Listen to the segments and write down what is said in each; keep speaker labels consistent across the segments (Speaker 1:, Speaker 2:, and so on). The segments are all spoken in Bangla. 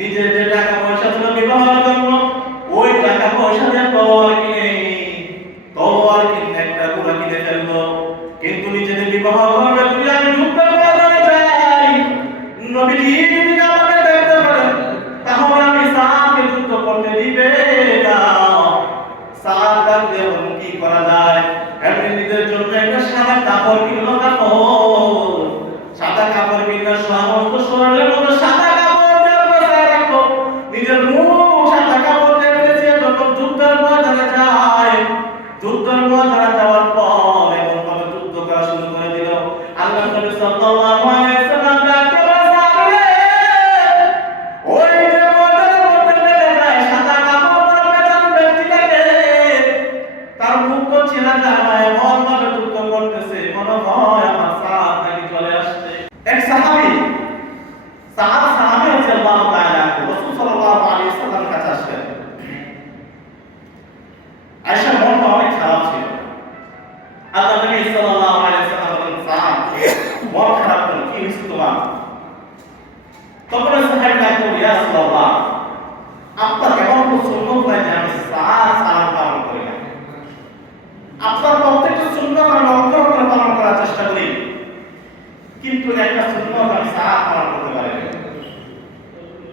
Speaker 1: নিজেদের Allah, my Allah.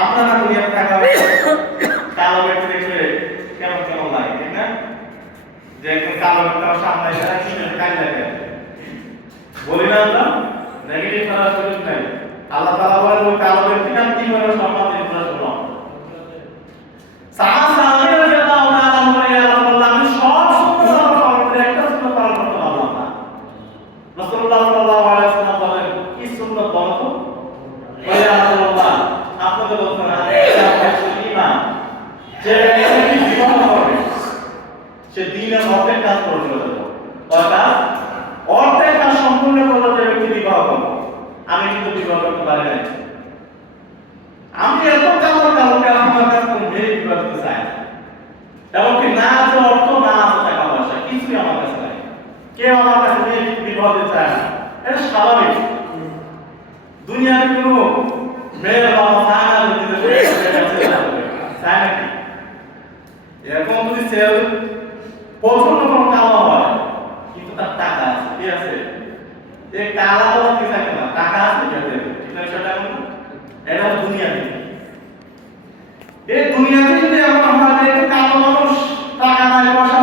Speaker 1: আমরা কেউ আমার কাছে থেকে বিবাহতে চায় না এটা স্বাভাবিক দুনিয়ার কোনো মেয়ের বাবা চায় না যদি চায় নাকি এরকম যদি সে প্রচন্ড রকম কালো হয় কিন্তু তার টাকা আছে কি আছে এ কালা বলা কি থাকে না টাকা আছে যাদের ঠিক না সেটা এটা দুনিয়াতে এই দুনিয়াতে যদি এমন হয় যে কালো মানুষ টাকা নাই পয়সা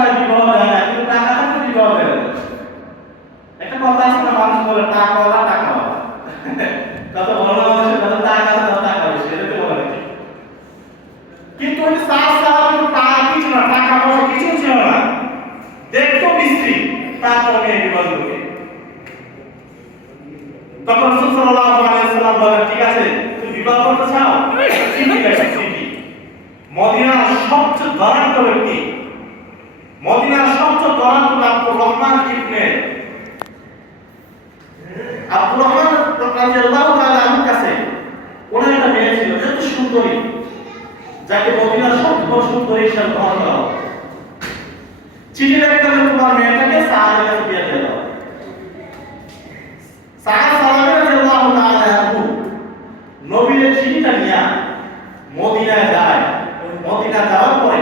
Speaker 1: যাকে মদিনা সব বছর ধরে গ্রহণ করা চিঠি একটা তোমার মেয়েটাকে সাহায্য কাছে দিয়ে দাও সাহা সালামের রাদিয়াল্লাহু তাআলা পরে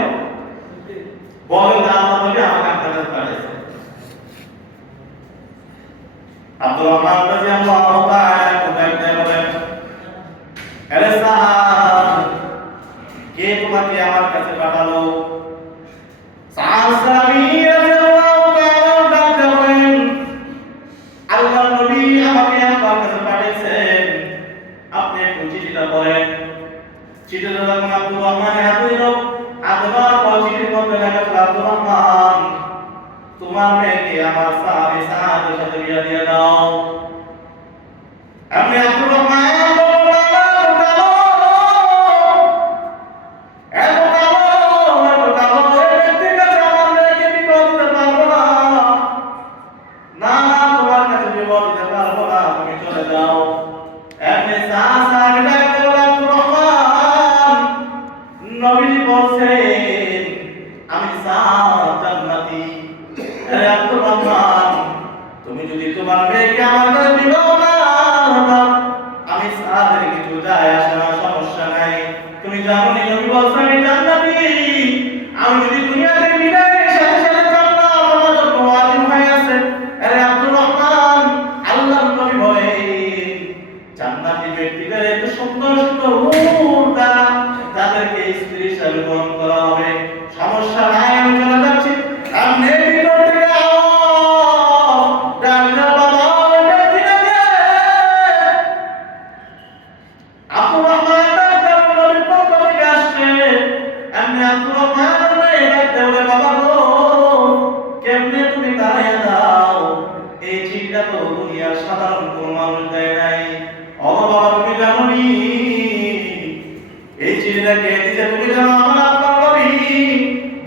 Speaker 1: বলেন না, আমার তাআলা কোথায় বলেন এলে সাহা কাছে তোমার মেয়েকে আমার সাহাবের সাথে বিয়ে দিয়ে দাও। আমি আব্দুর রহমান নবী বলছে আমি জান্নাতি আমি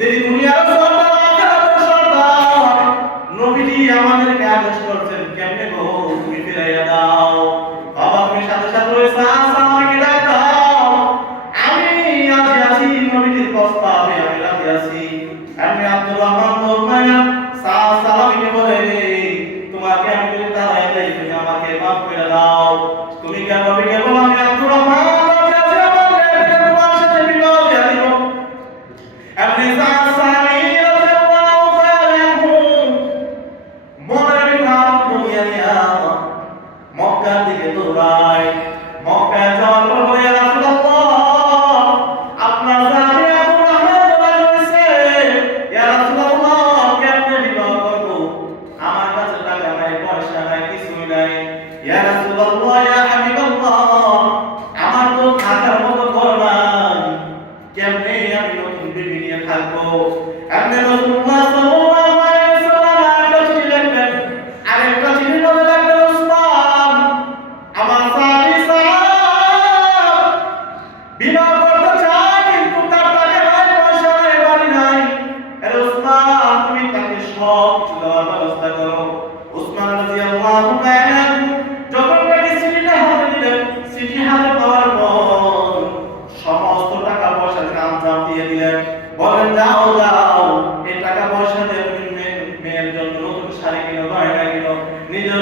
Speaker 1: দিদি দুনিয়ার সর্দার, আখিরাতের সর্দার। নবীজি আমাদেরকে আদেশ করছেন, কেমনে গো? তুমি ফিরাইয়া দাও। বাবা, তুমি সাথে সাথে সাহসা আমাকে ডাক আমি আজ আছি, নবীজির প্রস্তাবে আমি রাজি আছি। আমি আব্দুর রহমান দরমায়া সাহসা আমাকে বলে তোমাকে আমি তারাই দেই, তুমি আমাকে মাফ করে দাও। তুমি কেন বিবাহ করতে চায় কিন্তু তার টাকা নাই পয়সা নাই, বাড়ি নাই। আরে উসমান তুমি তাকে সব দেওয়ার ব্যবস্থা করো। উসমান রাদিয়াল্লাহু তাআলা যখন নাকি চিঠিটা হাতে দিলেন চিঠি হাতে পাওয়ার পর সমস্ত টাকা পয়সা কাম জাম দিয়ে দিলেন। বলেন যাও যাও এই টাকা পয়সা দিয়ে তুমি মেয়ের জন্য নতুন শাড়ি কিনো, গয়না কিনো, নিজের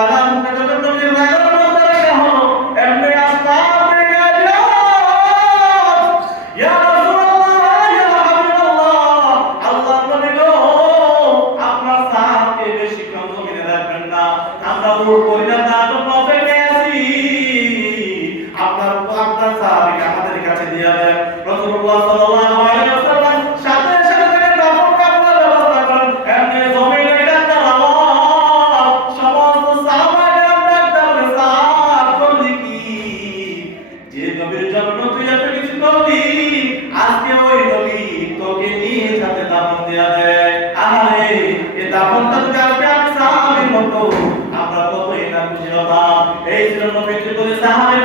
Speaker 1: রাদিয়াল্লাহু তাআলা ব্যক্তি করে সাহাবের